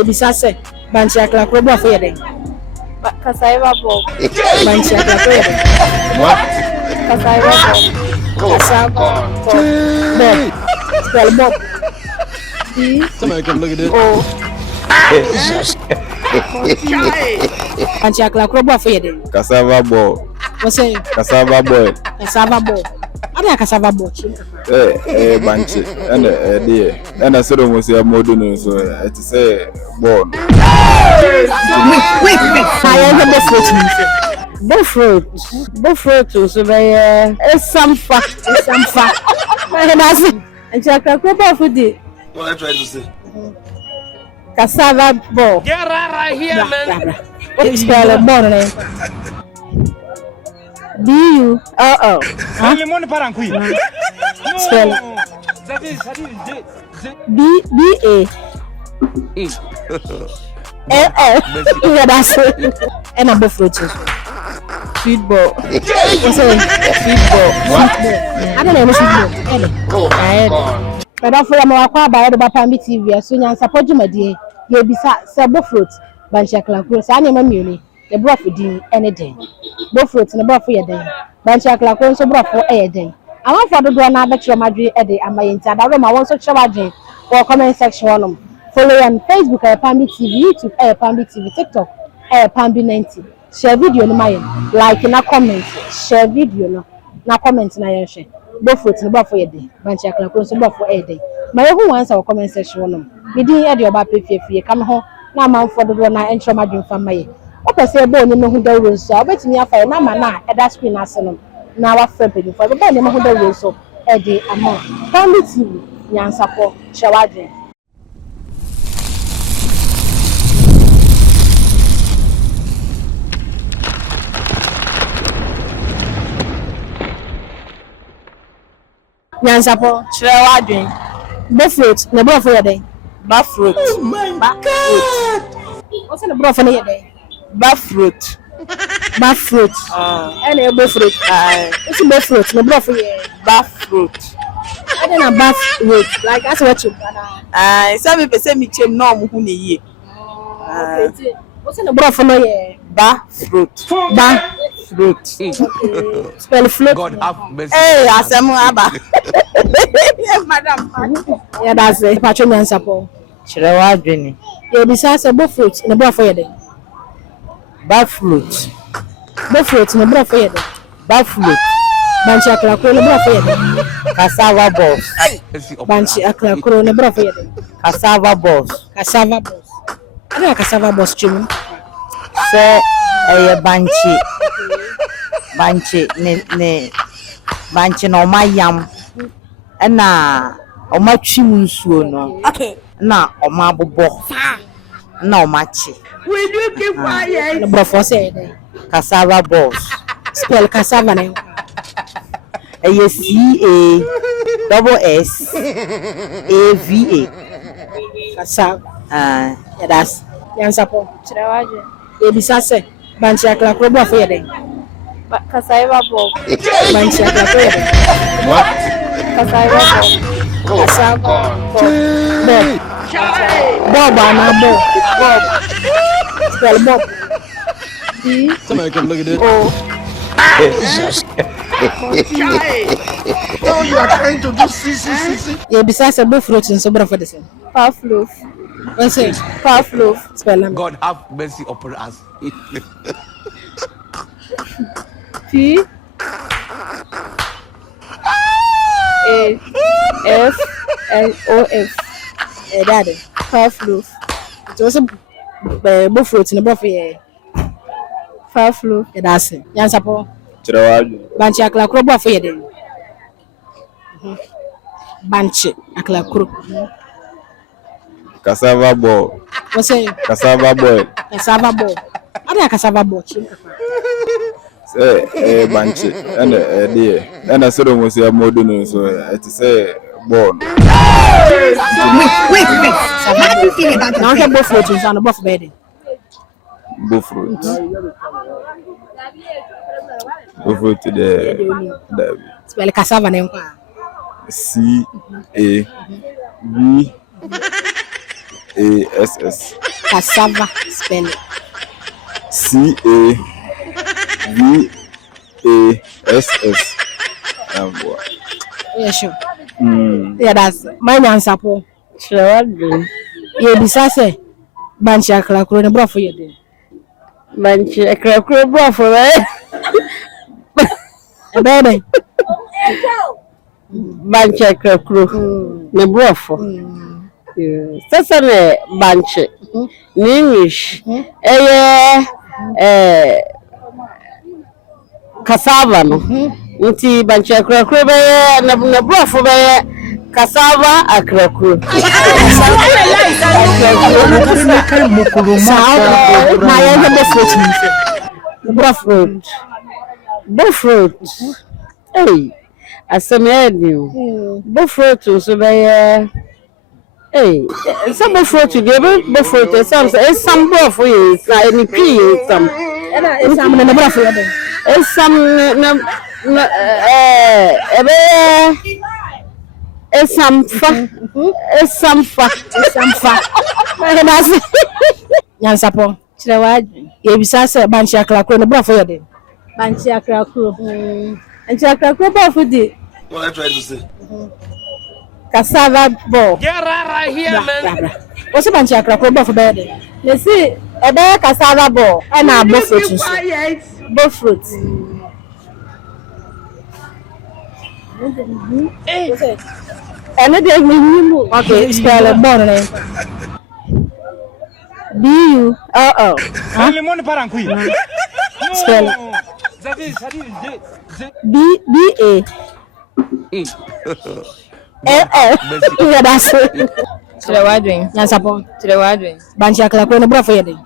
Ebisase, Banchi Aklakro for your day. Cassava ball. Banchi Aklakro. What? Cassava ball. Cassava Bob. Spell Bob. Somebody come look at this. Oh. Banchi Aklakro for your day. Cassava ball. What's it? Cassava boy. Cassava ball. I think cassava ball. Banchi. And I said almost a modern so to say ball. Wait. I am the fruit. Both fruit. So it's some fact. It's some fact. And check a couple of it. What I try to say. Cassava ball. Get right here, man. Spell a ball. B-U. Huh? Spell B-A. L-L. Yeah, that's it. And a buff fruit. Football. What's it? Football. I don't know football. But I feel I'm by the Bapami TV. So you support my dear. You'll be sabo fruit. Banchakla Cruz. I never muni. The broth for dinner any day. Both fruits and the broth for your day. Banchakla Cruz so broth for a day. I want for the door now that you're my dream a day. And my entire room. I want to show my dream or comment section on. Follow on Facebook at Pambi TV, YouTube at Pambi TV, TikTok at Pambi 90. Share video no my like na comment. Share video no na comment na your share. Both fruits and broth for your day. Banchakla Cruz so broth for a day. My who wants our comment section on. We didn't hear your baby if come home. Now man for the door now and show my dream for my. Okay, say boy ni who the rules so bet me afa na ma na e da screen asenom na wa frame page for boy ni who the rules so e dey amount Pambi TV nyansapọ shawadre nyansapọ shawadre buffruit na bro for your day buffruit Oh my God! what's the bro for your day Buffruit. buffruit and a buffruit it's a buffruit na bro for your Buffruit. I don't know buffruit like that's what you Some people say me change no who ni ye. okay what's the bro for your Buffruit. buffruit spell fruit God have mercy. Hey, asemu aba. Yes, madam. yeah that's it patron nyansapọ Chirewa adwene. you be say buffruit na bro for your day Buffruit. buffruit na bro for your day Buffruit. Banchi Aklakro na bro for your day Cassava balls. Banchi Aklakro na bro for your day Cassava balls. cassava balls I don't cassava balls chim Say banchi. Banchi ne banchi na oma yam. Na oma twimu nsuo no. okay Na oma abobo. Na oma chi. will you keep quiet na bro for say your day Cassava balls. spell cassava na CASSAVA. cassava yeah that's nyansapọ Chirewaje. you be say Banchi Aklakro bro for your day Cassava ball. Banchi Aklakro What? Cassava ball. cassava Bob na Bob spell Bob Somebody come look at this. Oh. Oh, you are trying to do see. you be say buffruit so bro for the same Pavlov. what's it Pavlov. spell am God have mercy upon us. P A F L O F. daddy Pavlov. it was a buffruit na bro for your Pavlov. yeah that's it nyansapọ Chirewa. Banchi Aklakro bro for your day Banchi Aklakro Cassava ball. what's it Cassava boy. cassava ball I don't cassava ball chim Say banchi. And I said almost a modern so to say ball. wait how do you feel about now get buffruit is on the buff bed Buffruit. Buffruit to the spell cassava na CAVA. CAVASS. Cassava spelling. CAVASS. Yeah, sure. Yeah, that's my answer. Po. Children. Yeah, bisase. Banchi akra kuro ne bro for you then. Banchi akra bro for it. Baby. Banchi akra ne bro for. Sasa ne banchi. In English. Cassava no. Nti banchi akra be ne bro for be cassava akra Buffruit. Hey, asemedi. Buffruit so be hey, some buffruit buffruit some buffruit na any pea some. Some ne bro for you then. Some some fa. Nyansa po. Chirawadri. Yeah, bisase banchi akra kuro ne bro for you then. Banchi akra Banchi akra ball for the. What I tried to say. Cassava ball. Get right here, man. What's a banchi akra kuro bro for you then? You see, a bear cassava ball. And a buffruit. Buffruit. And it gave me new. Okay, spell it born name. B-U. Uh-oh. Spell it. B-A. L-L. Yeah, that's it. Chirawadri. Nyansa po. Chirawadri. Banchi akra kuro ne bro for you then.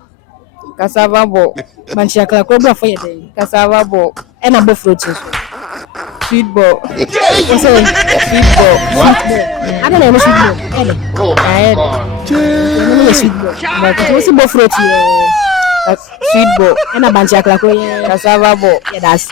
Cassava ball. Banchi akra kuro bro for you then. Cassava ball. And a buffruit. Feed ball. What's it? Feed ball. I don't know sweet ball. Sweet ball. But what's a buffruit? Feed ball. And a banchi akra kuro. Cassava ball. Yeah, that's